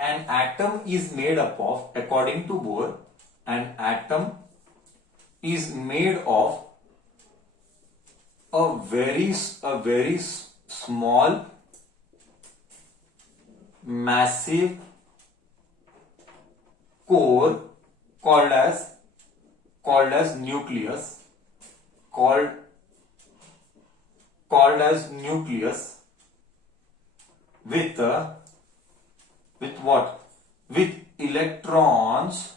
an atom is made up of, according to Bohr, an atom is made of a very small massive core called as nucleus, called as nucleus, with what? With electrons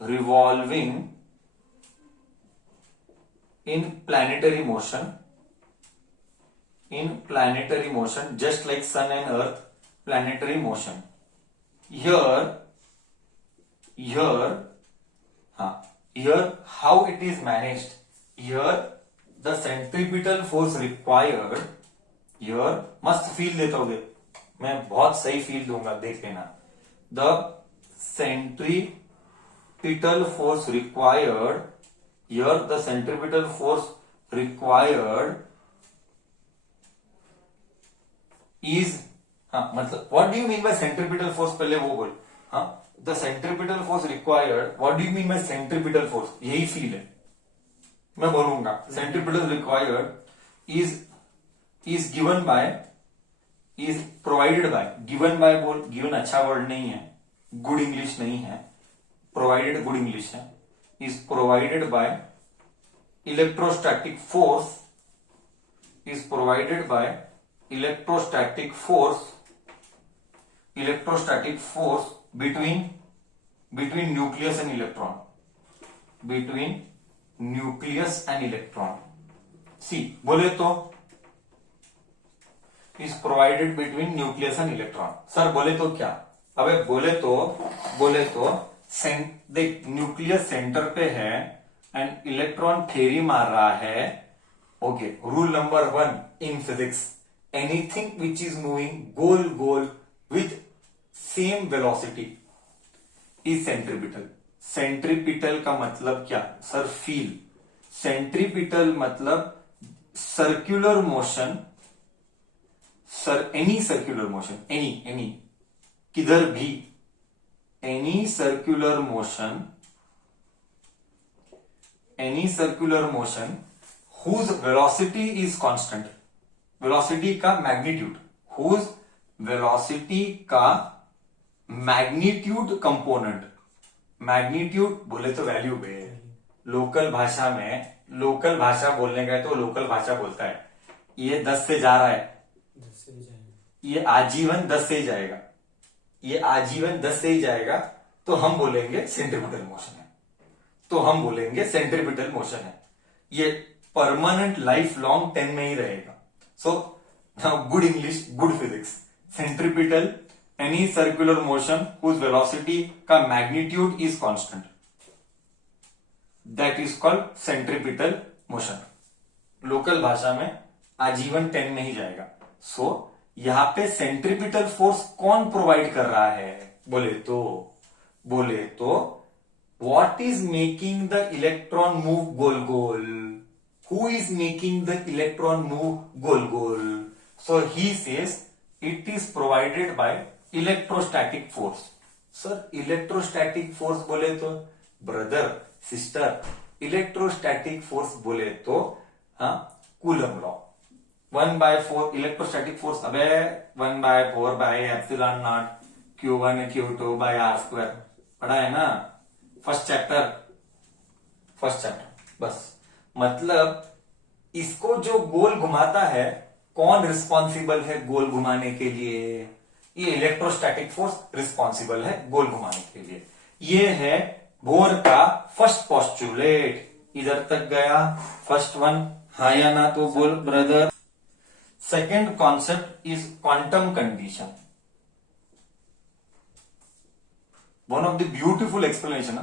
revolving in planetary motion, just like sun and earth, planetary motion. Here how it is managed? Here the centripetal force required, here मस्त feel देता होगे, मैं बहुत सही feel दूंगा, देख लेना. The centripetal force required, here the centripetal force required is, मतलब what do you mean by centripetal force? पहले वो बोल. The centripetal force required, what do you mean by centripetal force? यही फील है, मैं बोलूंगा. Centripetal required is given by, is provided by, given by बोल, given अच्छा वर्ड नहीं है, गुड इंग्लिश नहीं है, provided गुड इंग्लिश है, is provided by electrostatic force, is provided by electrostatic force between nucleus and electron, between nucleus and electron. See, बोले तो is provided between nucleus and electron. Sir बोले तो क्या? अबे बोले तो देख, न्यूक्लियस सेंटर पे है एंड इलेक्ट्रॉन थ्योरी मार रहा है. Okay, rule number 1 in physics, anything which is moving goal with same velocity is centripetal. Centripetal का मतलब क्या सर? फील. सेंट्रीपिटल मतलब circular motion, any circular motion, any किधर भी, any circular motion whose velocity is constant, velocity का magnitude, whose velocity का magnitude component, magnitude बोले तो वैल्यू पे, लोकल भाषा में, लोकल भाषा बोलने गए तो लोकल भाषा बोलता है ये 10 से जा रहा है, ये आजीवन 10 से ही जाएगा, ये आजीवन 10 से ही जाएगा, तो हम बोलेंगे सेंट्रीपिटल मोशन है, तो हम बोलेंगे सेंट्रीपिटल मोशन है. ये परमानेंट लाइफ लॉन्ग 10 में ही रहेगा. So good English, good physics, centripetal any circular motion whose velocity का magnitude is constant, that is called centripetal motion. Local भाषा में आजीवन 10 में ही जाएगा. सो यहां पे सेंट्रीपिटल फोर्स कौन प्रोवाइड कर रहा है? बोले तो what is making the electron move goal? Who is making the electron move goal? So he says it is provided by electrostatic force. Sir, electrostatic force बोले तो ब्रदर सिस्टर, इलेक्ट्रोस्टैटिक फोर्स बोले तो coulomb law 1/4 electrostatic force. अबे 1/4/ε0 Q1 Q2 by r², पढ़ा है ना first chapter. बस मतलब इसको जो गोल घुमाता है, कौन रिस्पॉन्सिबल है गोल घुमाने के लिए? ये इलेक्ट्रोस्टैटिक फोर्स रिस्पॉन्सिबल है गोल घुमाने के लिए. ये है बोर का फर्स्ट पोस्टुलेट. इधर तक गया फर्स्ट वन, हाँ या ना तो बोल brother. Second concept is quantum condition. One of the beautiful explanation.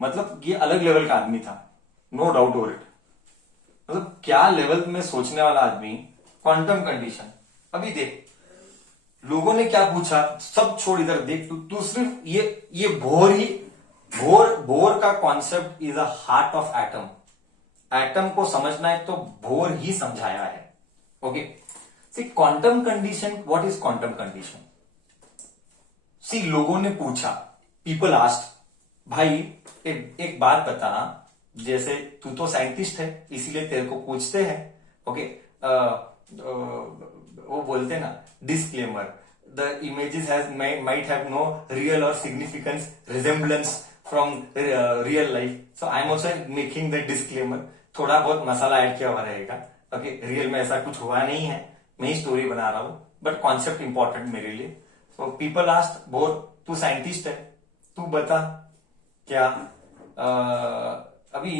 मतलब ये अलग लेवल का आदमी था, नो डाउट ओवर इट. मतलब क्या लेवल में सोचने वाला आदमी. Quantum condition. अभी देख लोगों ने क्या पूछा, सब छोड़, इधर देख तू सिर्फ ये बोर का concept is a heart of atom. Atom को समझना है तो बोर ही समझाया है. Okay, see quantum condition, what is quantum condition? See लोगों ने पूछा, पीपल आस्क्ड, भाई एक बात बता, जैसे तू तो साइंटिस्ट है इसीलिए तेरे को पूछते हैं, ओके, वो बोलते ना disclaimer, the images might have no real or significance resemblance from real life, so I am also making the disclaimer, थोड़ा बहुत मसाला ऐड किया हुआ रहेगा, ओके, रियल में ऐसा कुछ हुआ नहीं है, मैं ही स्टोरी बना रहा हूं, बट कॉन्सेप्ट इंपॉर्टेंट मेरे लिए। सो पीपल आस्क्ड, बोर तू साइंटिस्ट है, तू बता क्या अभी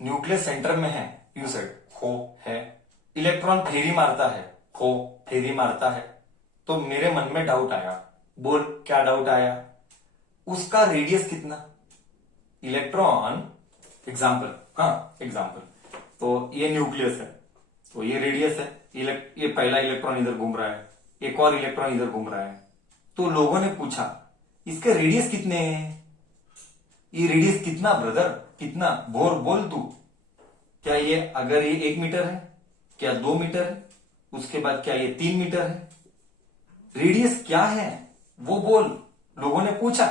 न्यूक्लियस सेंटर में है, यू सेड हो है, इलेक्ट्रॉन फेरी मारता है, हो फेरी मारता है, तो मेरे मन में डाउट आया, बोल क्या डाउट आया, उसका रेडियस कितना? इलेक्ट्रॉन एग्जाम्पल, हाँ एग्जाम्पल, तो ये न्यूक्लियस है, तो ये रेडियस है, ये पहला इलेक्ट्रॉन इधर घूम रहा है, एक और इलेक्ट्रॉन इधर घूम रहा है, तो लोगों ने पूछा इसके रेडियस कितने हैं? ये रेडियस कितना ब्रदर, कितना? बोल तू, क्या ये अगर ये 1 मीटर है, क्या 2 मीटर है, उसके बाद क्या ये 3 मीटर है, रेडियस क्या है वो बोल, लोगों ने पूछा।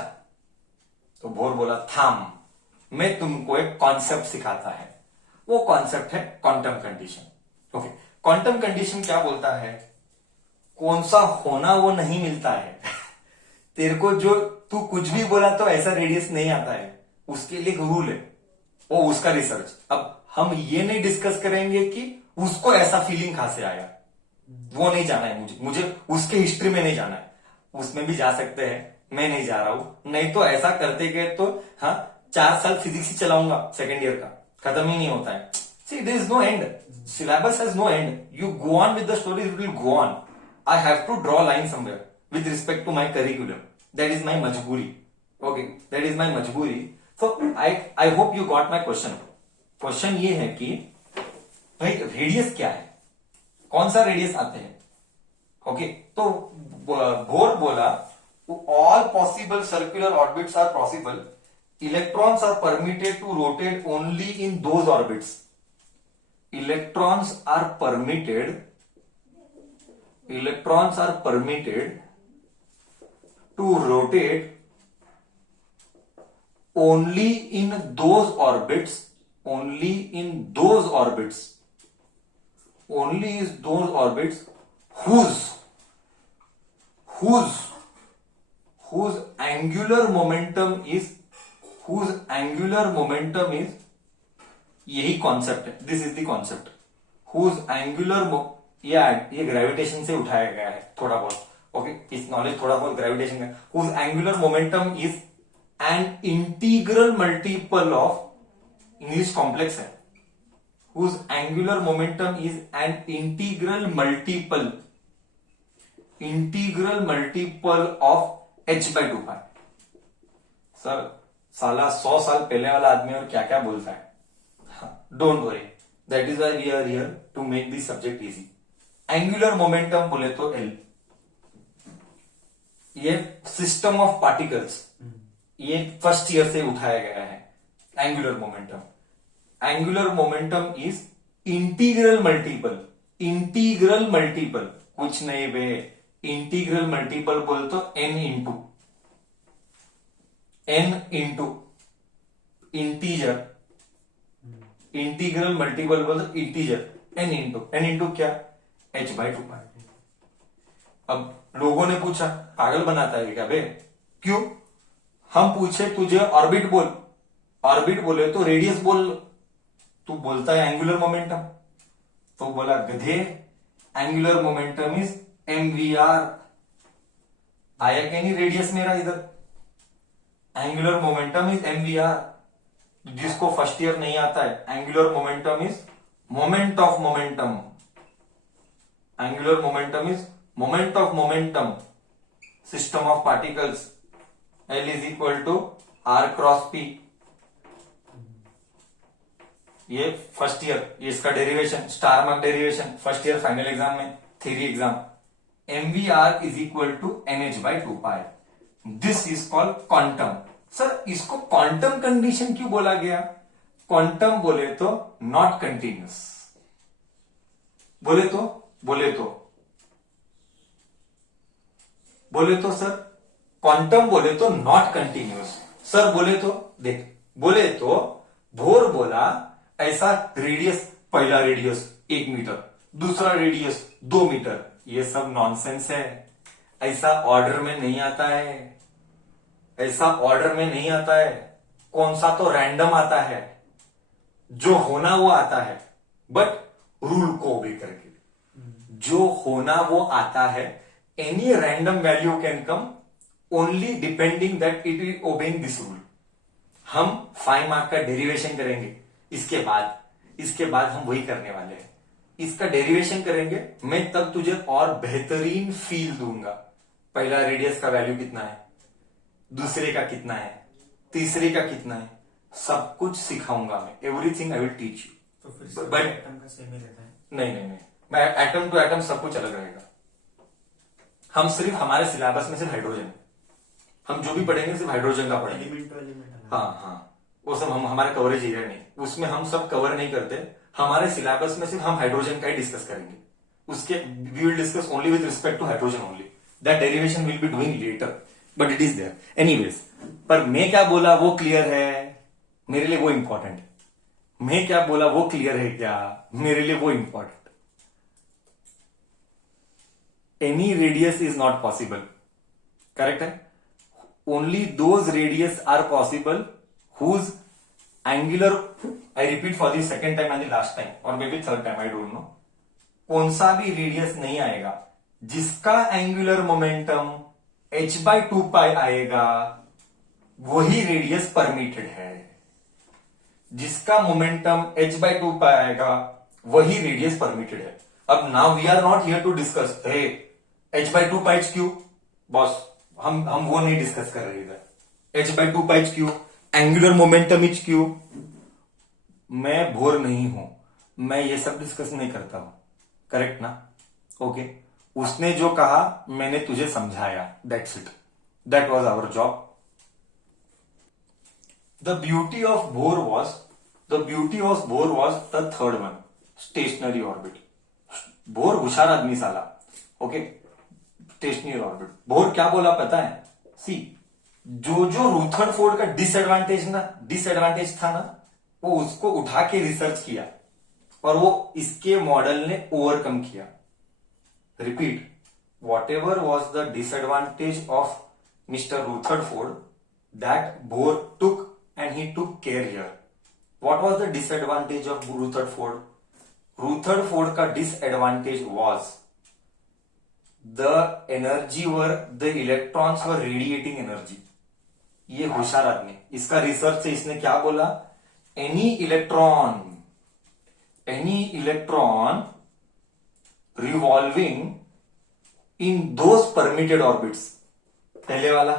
तो बोर बोला थाम, मैं तुमको एक कॉन्सेप्ट सिखाता है, वो कॉन्सेप्ट है quantum condition. Okay, quantum condition क्या बोलता है, कौन सा होना वो नहीं मिलता है तेरे को जो तू कुछ भी बोला तो ऐसा रेडियस नहीं आता है, उसके लिए एक रूल है, वो उसका रिसर्च। अब हम ये नहीं डिस्कस करेंगे कि उसको ऐसा फीलिंग कहां से आया, वो नहीं जाना है मुझे उसके हिस्ट्री में नहीं जाना है, उसमें भी जा सकते हैं, मैं नहीं जा रहा हूं, नहीं तो ऐसा करते गए तो हाँ 4 साल फिजिक्स ही चलाऊंगा, सेकेंड ईयर का खत्म ही नहीं होता है। See there is no end, syllabus has no end, you go on with the story, it will go on, I have to draw line somewhere with respect to my curriculum, that is my majburi, okay, that is my majburi। so I hope you got my question ये है कि भाई radius क्या है, कौन सा radius आते हैं, ओके, तो बोर बोला all possible circular orbits are possible, electrons are permitted to rotate only in those orbits, electrons are permitted to rotate only in those orbits, only is those orbits whose angular momentum is यही concept है, this is the concept, whose angular ये gravitation से उठाया गया है थोड़ा बहुत, okay, इस नॉलेज थोड़ा बहुत ग्रेविटेशन का, whose angular momentum is an integral multiple of, English complex है, whose angular momentum is an integral multiple of h/2 pi। Sir साला 100 साल पहले वाला आदमी और क्या क्या बोलता है, don't worry, that is why we are here to make this subject easy. Angular momentum बोले तो एल, ये सिस्टम ऑफ पार्टिकल्स, ये फर्स्ट ईयर से उठाया गया है, angular momentum is integral multiple, कुछ नहीं बे, इंटीग्रल मल्टीपल बोल तो n into integer, integral multiple बोल तो इंटीजर, n इंटू क्या, h/2 पाई। अब लोगों ने पूछा पागल बनाता है क्या बे, क्यों? हम पूछे तुझे ऑर्बिट बोल, ऑर्बिट बोले तो रेडियस बोल, तू बोलता है एंगुलर मोमेंटम, तो बोला गधे एंगुलर मोमेंटम इज mvr, आया क्या नहीं रेडियस मेरा इधर, एंगुलर मोमेंटम इज mvr, जिसको फर्स्ट ईयर नहीं आता है, angular momentum is moment of momentum, angular momentum is moment of momentum, system of particles, L is equal to R cross P, ये फर्स्ट ईयर, इसका derivation, star mark derivation first year final exam में, theory exam, mvr is equal to nh/2 pi, this is called quantum. Sir इसको quantum condition क्यों बोला गया? Quantum बोले तो not continuous, बोले तो बोले तो सर क्वांटम बोले तो नॉट कंटिन्यूस, सर बोले तो देख, बोले तो बोर बोला ऐसा रेडियस, पहला रेडियस 1 मीटर, दूसरा रेडियस 2 मीटर, ये सब नॉनसेंस है। ऐसा ऑर्डर में नहीं आता है, ऐसा ऑर्डर में नहीं आता है। कौन सा तो रैंडम आता है, जो होना वो आता है, बट रूल को ओबे करके। जो होना वो आता है, any random value can come only depending that it is obeying this rule. हम 5 मार्क का डेरिवेशन करेंगे, इसके बाद हम वही करने वाले हैं, इसका डेरिवेशन करेंगे। मैं तब तुझे और बेहतरीन फील दूंगा। पहला रेडियस का वैल्यू कितना है, दूसरे का कितना है, तीसरे का कितना है, सब कुछ सिखाऊंगा मैं, everything I will teach you. तो फिर बट एटम का सेम ही रहता है? नहीं, मैं एटम टू एटम सब कुछ अलग रहेगा। हम सिर्फ हमारे सिलेबस में सिर्फ हाइड्रोजन, हम जो भी पढ़ेंगे सिर्फ हाइड्रोजन का पढ़ेंगे। Element to element? हाँ, वो सब हम हमारे कवरेज एरिया नहीं, उसमें हम सब कवर नहीं करते। हमारे सिलेबस में सिर्फ हम हाइड्रोजन का ही डिस्कस करेंगे। उसके we will discuss only with respect to hydrogen only, that derivation will be doing later, but it is there anyways. पर मैं क्या बोला वो क्लियर है, मेरे लिए वो इंपॉर्टेंट। मैं क्या बोला वो क्लियर है क्या, मेरे लिए वो important. Any radius is not possible, correct है। Only those radius are possible whose angular, I repeat for the second time and the last time or maybe third time, I don't know, कौन सा भी radius नहीं आएगा जिसका angular momentum h/2π आएगा, वही radius permitted है। जिसका मोमेंटम h/2π आएगा वही रेडियस परमिटेड है। अब now we are not here to discuss h/2π क्यों, बॉस हम वो नहीं डिस्कस कर रहे इधर। h/2π क्यों, एंगुलर मोमेंटम इच क्यों, मैं बोर नहीं हूं, मैं ये सब डिस्कस नहीं करता हूं, करेक्ट ना। ओके, उसने जो कहा मैंने तुझे समझाया, that's it, that was our job. The beauty of Bohr was the third one, stationary orbit. Bohr होशियार आदमी साला, ओके, स्टेशनरी ऑर्बिट। बोर क्या बोला पता है, सी जो रूथरफोर्ड का डिसएडवांटेज था ना, वो उसको उठा के रिसर्च किया और वो इसके मॉडल ने ओवरकम किया। Repeat, whatever was the disadvantage of mister Rutherford, that Bohr took and he took care here. What was the disadvantage of Rutherford? Rutherford का disadvantage was the energy the electrons were radiating energy. ये होशियार आदमी, इसका research से इसने क्या बोला, any electron revolving in those permitted orbits, पहले वाला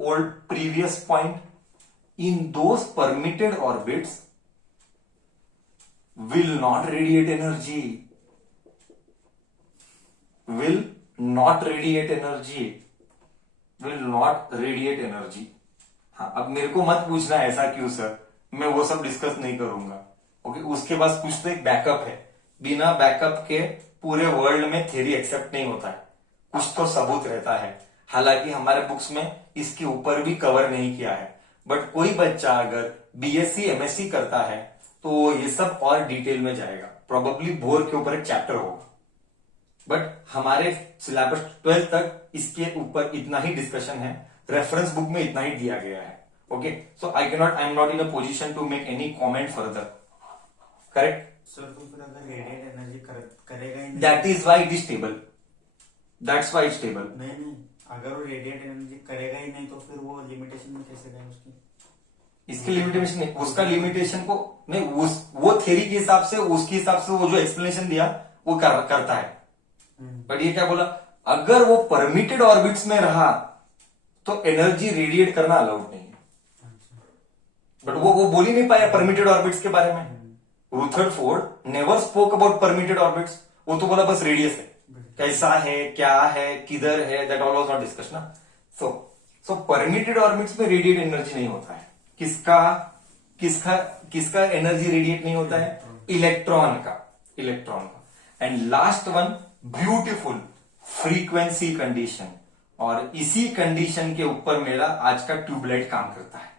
old previous point, in those permitted orbits will not radiate energy. हाँ, अब मेरे को मत पूछना ऐसा क्यों सर, मैं वो सब डिस्कस नहीं करूंगा। ओके, उसके पास कुछ तो एक बैकअप है, बिना बैकअप के पूरे वर्ल्ड में थ्योरी एक्सेप्ट नहीं होता है, कुछ तो सबूत रहता है। हालांकि हमारे बुक्स में इसके ऊपर भी कवर नहीं किया है, बट कोई बच्चा अगर बीएससी एमएससी करता है तो ये सब और डिटेल में जाएगा। प्रोबेबली बोर के ऊपर एक चैप्टर होगा, बट हमारे सिलेबस 12 तक इसके ऊपर इतना ही डिस्कशन है, रेफरेंस बुक में इतना ही दिया गया है। Okay, so I am not in a position to make any comment further, correct sir. तो फिर अगर रेडिएट एनर्जी करेगा ही नहीं, that is why it is stable, that's why stable. नहीं, अगर वो रेडिएट एनर्जी करेगा ही नहीं तो फिर वो लिमिटेशन में कैसे गए उसकी? इसकी लिमिटेशन नहीं, उसका लिमिटेशन को नहीं, वो थ्योरी के हिसाब से, उसके हिसाब से वो जो एक्सप्लेनेशन दिया वो करता है। बट ये क्या बोला, अगर वो परमिटेड ऑर्बिट्स में रहा तो एनर्जी रेडिएट करना अलाउड नहीं है। बट वो बोल ही नहीं पाया परमिटेड ऑर्बिट्स के बारे में। Rutherford never spoke about permitted orbits, वो तो बोला बस रेडियस है, कैसा है, क्या है, किधर है, that all was not discuss ना। सो परमिटेड ऑर्बिट्स में रेडिएट एनर्जी नहीं होता है। किसका एनर्जी रेडिएट नहीं होता है? इलेक्ट्रॉन का। And last one, beautiful frequency condition, और इसी कंडीशन के ऊपर मेरा आज का ट्यूबलाइट काम करता है।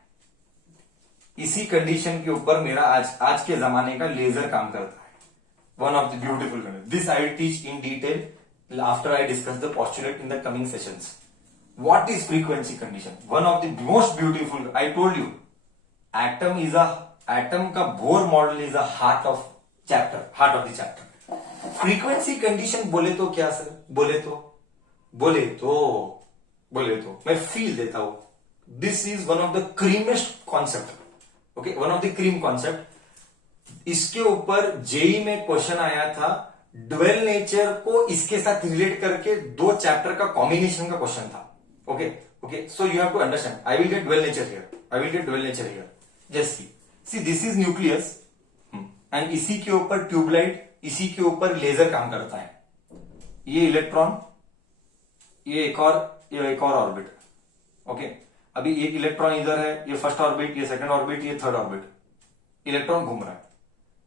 इसी कंडीशन के ऊपर मेरा आज के जमाने का लेजर काम करता है। One of the beautiful condition, this I will teach in detail after I discuss the postulate in the coming sessions. What is frequency condition? One of the most beautiful, I told you atom का Bohr model is a heart of the chapter. Frequency condition बोले तो क्या sir? बोले तो मैं feel देता हूं, this is one of the creamest concept, okay, one of the cream concept. इसके ऊपर जेई में क्वेश्चन आया था, ड्वेल नेचर को इसके साथ रिलेट करके 2 चैप्टर का कॉम्बिनेशन का क्वेश्चन था। Okay, so you have to understand, I will get dual nature here, just see this is nucleus, and इसी के ऊपर ट्यूबलाइट, इसी के ऊपर लेजर काम करता है। ये इलेक्ट्रॉन, ये एक और ऑर्बिट, ओके। अभी एक इलेक्ट्रॉन इधर है, ये फर्स्ट ऑर्बिट, ये सेकंड ऑर्बिट, ये थर्ड ऑर्बिट, इलेक्ट्रॉन घूम रहा है।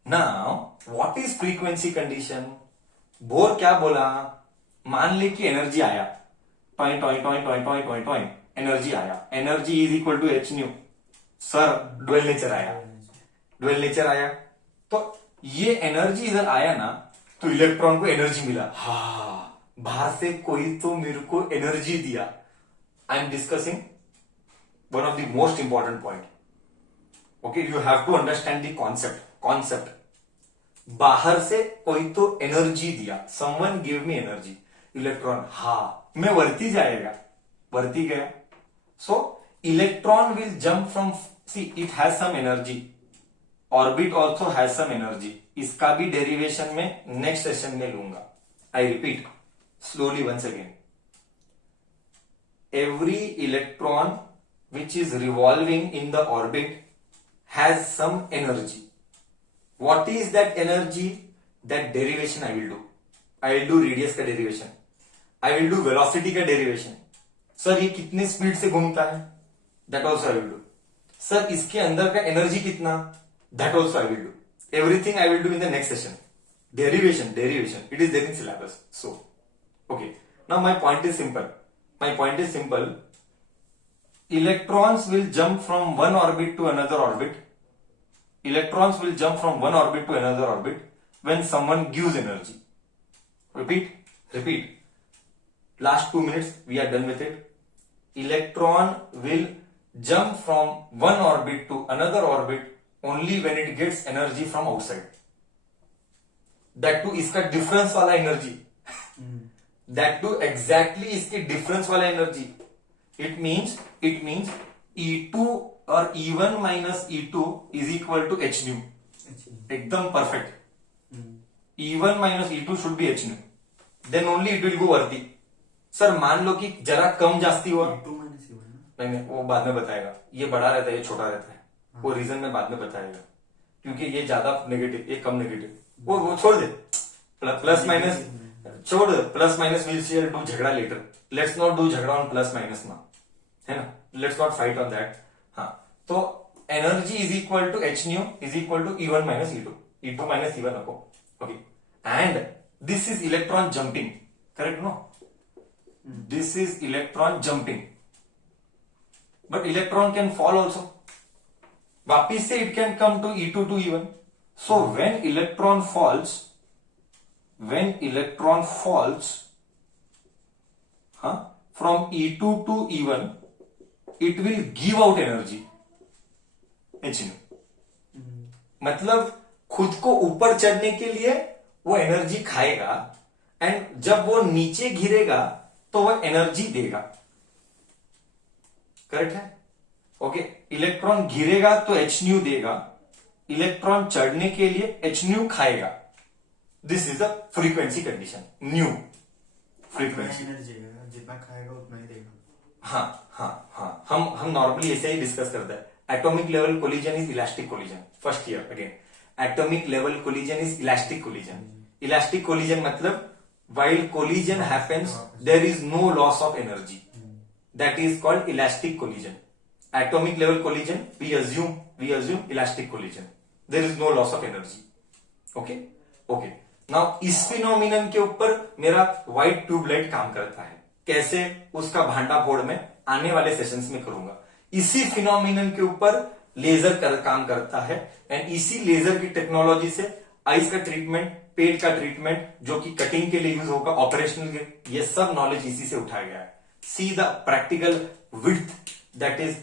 Now what is frequency condition? Bohr क्या बोला? मान ले कि एनर्जी आया, टॉय टॉय टॉय टॉय टॉय टॉय टॉय, एनर्जी आया, energy is equal to h nu. Sir dual nature आया, तो ये एनर्जी इधर आया ना, तो इलेक्ट्रॉन को एनर्जी मिला। बाहर से कोई तो मेरे को एनर्जी दिया। I am discussing one of the most important point, okay, you have to understand the concept. बाहर से कोई तो एनर्जी दिया, someone give me energy, electron मैं वरती गया। सो electron will jump from, see it has some energy, orbit also has some energy. इसका भी डेरिवेशन में नेक्स्ट सेशन में लूंगा। I repeat slowly once again, every electron which is revolving in the orbit has some energy. What is that energy? That derivation I will do. I will do radius का derivation. I will do velocity का derivation. Sir ये कितने speed से घूमता है? That also I will do. Sir इसके अंदर का एनर्जी कितना? That also I will do. Everything I will do in the next session. Derivation. It is there in syllabus. So, okay. Now my point is simple. Electrons will jump from one orbit to another orbit. When someone gives energy. Repeat. Last 2 minutes, we are done with it. Electron will jump from one orbit to another orbit only when it gets energy from outside. That too इसका difference वाला energy. That too exactly इसकी difference वाला energy. It means E2 और E1 minus E2 is equal to h nu. एकदम perfect. E1 minus E2 should be h nu. Then only it will go worthy. Sir मान लो कि जरा कम जास्ती हुआ, नहीं वो बाद में बताएगा। ये बड़ा रहता है, ये छोटा रहता है, वो रीजन में बाद में बताएगा, क्योंकि ये ज्यादा नेगेटिव, ये कम नेगेटिव, वो छोड़ दे। प्लस माइनस छोड़, plus minus will share do झगड़ा लेटर, लेट्स नॉट डू झगड़ा ऑन प्लस माइनस ना, है ना, let's not fight on that. तो energy is equal to h nu is equal to E1 minus E2 minus E1 रखो, okay, and this is electron jumping, correct no? This is electron jumping, but electron can fall also, वापिस से it can come to E2 to E1. So when electron falls from E2 to E1, it will give out energy h nu. मतलब खुद को ऊपर चढ़ने के लिए वो एनर्जी खाएगा, एंड जब वो नीचे गिरेगा तो वो एनर्जी देगा, करेक्ट है? ओके, इलेक्ट्रॉन गिरेगा तो एच न्यू देगा, इलेक्ट्रॉन चढ़ने के लिए एच न्यू खाएगा। This is the frequency condition, new frequency. जितना खाएगा उतना ही देगा। हाँ, हम नॉर्मली ऐसे ही डिस्कस करते हैं। Atomic level collision is elastic collision, first year again. Atomic level collision is elastic collision. Elastic collision मतलब while collision happens there is no loss of energy, that is called elastic collision. Atomic level collision we assume elastic collision, there is no loss of energy. Okay, now इस phenomenon के ऊपर मेरा white tubelight काम करता है, कैसे उसका भांडा फोड़ में आने वाले सेशंस में करूंगा। इसी फिनोमिनन के ऊपर लेजर काम करता है, एंड इसी लेजर की टेक्नोलॉजी से आईज का ट्रीटमेंट, पेट का ट्रीटमेंट जो कि कटिंग के लिए यूज होगा, ऑपरेशनल के, ये सब नॉलेज इसी से उठाया गया है। See the practical width that is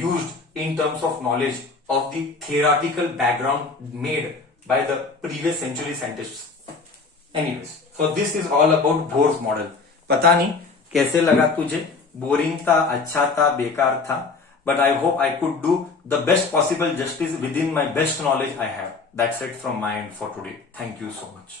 used in terms of knowledge of the theoretical background made by the previous century scientists. Anyways, so this is all about Bohr's model. पता नहीं कैसे लगा तुझे, बोरिंग था, अच्छा था, बेकार था, but I hope I could do the best possible justice within my best knowledge I have. That's it from my end for today. Thank you so much.